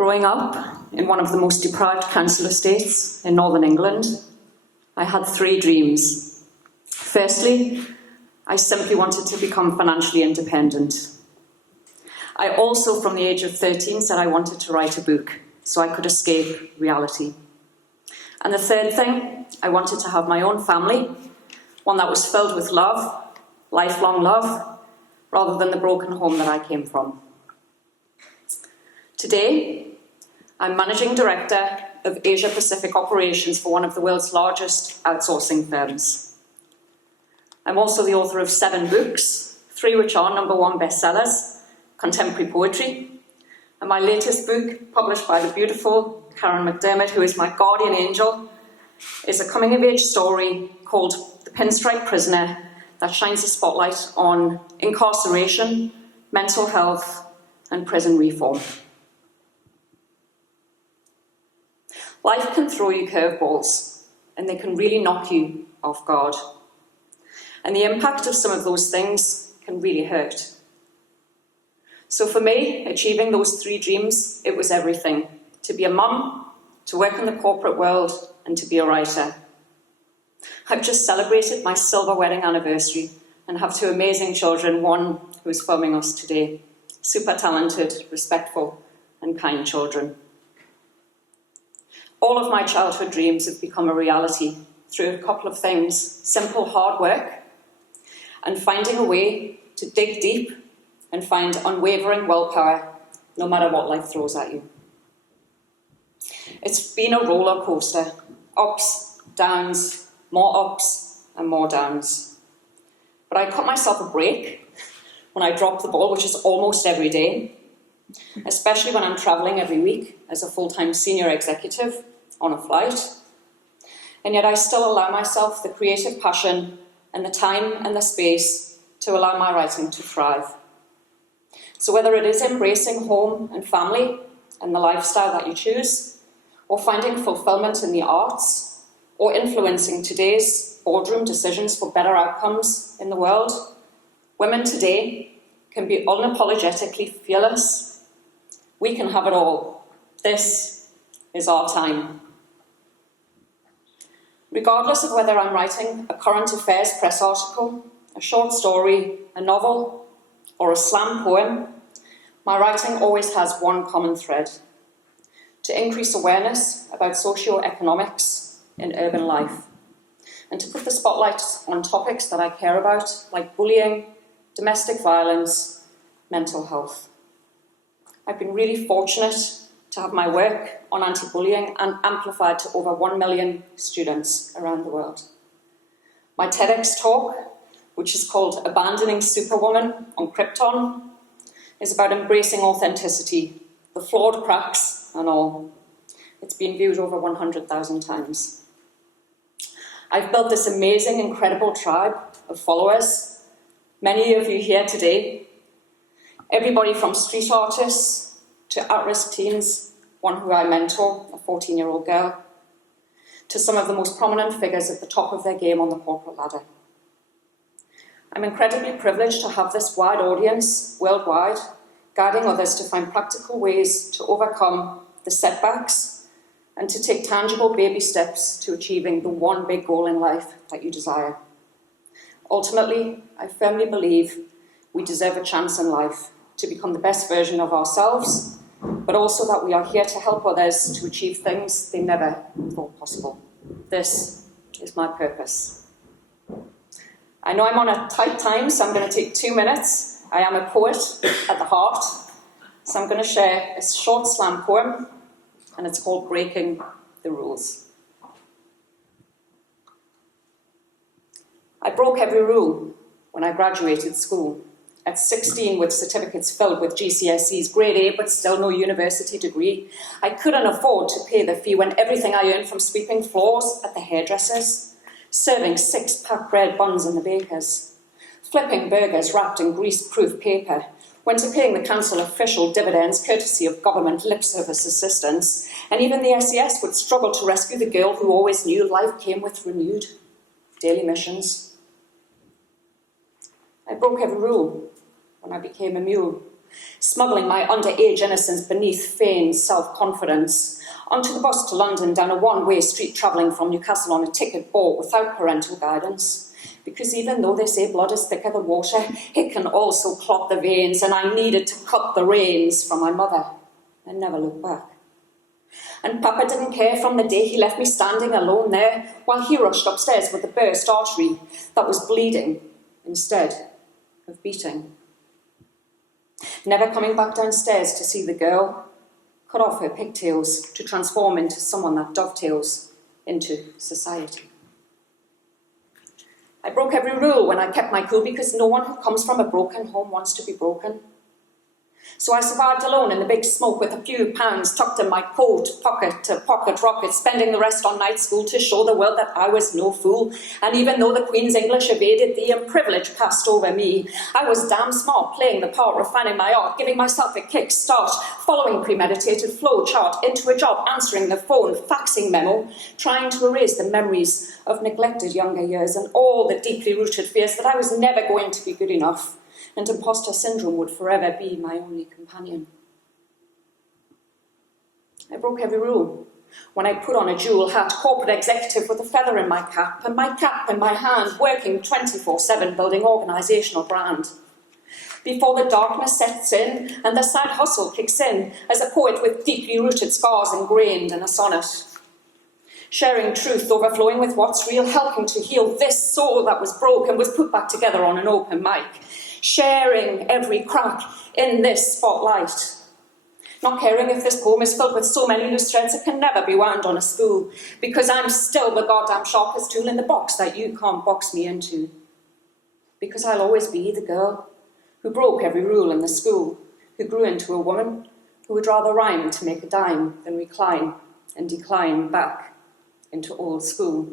Growing up in one of the most deprived council estates in northern England, I had 3 dreams. Firstly, I simply wanted to become financially independent. I also, from the age of 13, said I wanted to write a book so I could escape reality. And the third thing, I wanted to have my own family, one that was filled with love, lifelong love, rather than the broken home that I came from. Today, I'm Managing Director of Asia Pacific Operations for one of the world's largest outsourcing firms. I'm also the author of 7 books, 3 which are #1 bestsellers, contemporary poetry, and my latest book, published by the beautiful Karen McDermott, who is my guardian angel, is a coming-of-age story called The Pinstripe Prisoner that shines a spotlight on incarceration, mental health, and prison reform. Life can throw you curveballs, and they can really knock you off guard. And the impact of some of those things can really hurt. So for me, achieving those 3 dreams, it was everything. To be a mum, to work in the corporate world, and to be a writer. I've just celebrated my silver wedding anniversary and have 2 amazing children, one who is filming us today. Super talented, respectful, and kind children. All of my childhood dreams have become a reality through a couple of things: simple hard work and finding a way to dig deep and find unwavering willpower no matter what life throws at you. It's been a roller coaster, ups, downs, more ups and more downs. But I cut myself a break when I drop the ball, which is almost every day, especially when I'm travelling every week as a full-time senior executive on a flight. And yet I still allow myself the creative passion and the time and the space to allow my writing to thrive. So whether it is embracing home and family and the lifestyle that you choose, or finding fulfillment in the arts, or influencing today's boardroom decisions for better outcomes in the world, women today can be unapologetically fearless. We can have it all. This is our time. Regardless of whether I'm writing a current affairs press article, a short story, a novel, or a slam poem, my writing always has one common thread: to increase awareness about socio-economics in urban life, and to put the spotlight on topics that I care about, like bullying, domestic violence, mental health. I've been really fortunate to have my work on anti-bullying and amplified to over 1 million students around the world. My TEDx talk, which is called Abandoning Superwoman on Krypton, is about embracing authenticity, the flawed cracks and all. It's been viewed over 100,000 times. I've built this amazing, incredible tribe of followers, many of you here today, everybody from street artists to at-risk teens, one who I mentor, a 14-year-old girl, to some of the most prominent figures at the top of their game on the corporate ladder. I'm incredibly privileged to have this wide audience worldwide, guiding others to find practical ways to overcome the setbacks and to take tangible baby steps to achieving the one big goal in life that you desire. Ultimately, I firmly believe we deserve a chance in life to become the best version of ourselves, but also that we are here to help others to achieve things they never thought possible. This is my purpose. I know I'm on a tight time, so I'm going to take 2 minutes. I am a poet at the heart, so I'm going to share a short slam poem, and it's called Breaking the Rules. I broke every rule when I graduated school. At 16, with certificates filled with GCSEs, grade A, but still no university degree. I couldn't afford to pay the fee when everything I earned from sweeping floors at the hairdressers, serving 6-pack bread buns in the bakers, flipping burgers wrapped in grease-proof paper, went to paying the council official dividends courtesy of government lip service assistance, and even the SES would struggle to rescue the girl who always knew life came with renewed daily missions. I broke every rule when I became a mule, smuggling my underage innocence beneath feigned self-confidence, onto the bus to London down a one-way street travelling from Newcastle on a ticket bought without parental guidance. Because even though they say blood is thicker than water, it can also clot the veins, and I needed to cut the reins from my mother and never look back. And Papa didn't care from the day he left me standing alone there while he rushed upstairs with a burst artery that was bleeding instead of beating. Never coming back downstairs to see the girl, cut off her pigtails to transform into someone that dovetails into society. I broke every rule when I kept my cool because no one who comes from a broken home wants to be broken. So I survived alone in the big smoke with a few pounds tucked in my coat pocket to pocket rocket, spending the rest on night school to show the world that I was no fool. And even though the Queen's English evaded thee and privilege passed over me, I was damn smart, playing the part, refining my art, giving myself a kick start, following premeditated flow chart, into a job, answering the phone, faxing memo, trying to erase the memories of neglected younger years and all the deeply rooted fears that I was never going to be good enough, and imposter syndrome would forever be my only companion. I broke every rule when I put on a jewel hat, corporate executive with a feather in my cap and my cap in my hand, working 24/7, building organisational brand. Before the darkness sets in and the sad hustle kicks in, as a poet with deeply rooted scars ingrained in a sonnet. Sharing truth, overflowing with what's real, helping to heal this soul that was broken, was put back together on an open mic. Sharing every crack in this spotlight. Not caring if this poem is filled with so many loose threads it can never be wound on a spool, because I'm still the goddamn sharpest tool in the box that you can't box me into. Because I'll always be the girl who broke every rule in the school, who grew into a woman who would rather rhyme to make a dime than recline and decline back into old school.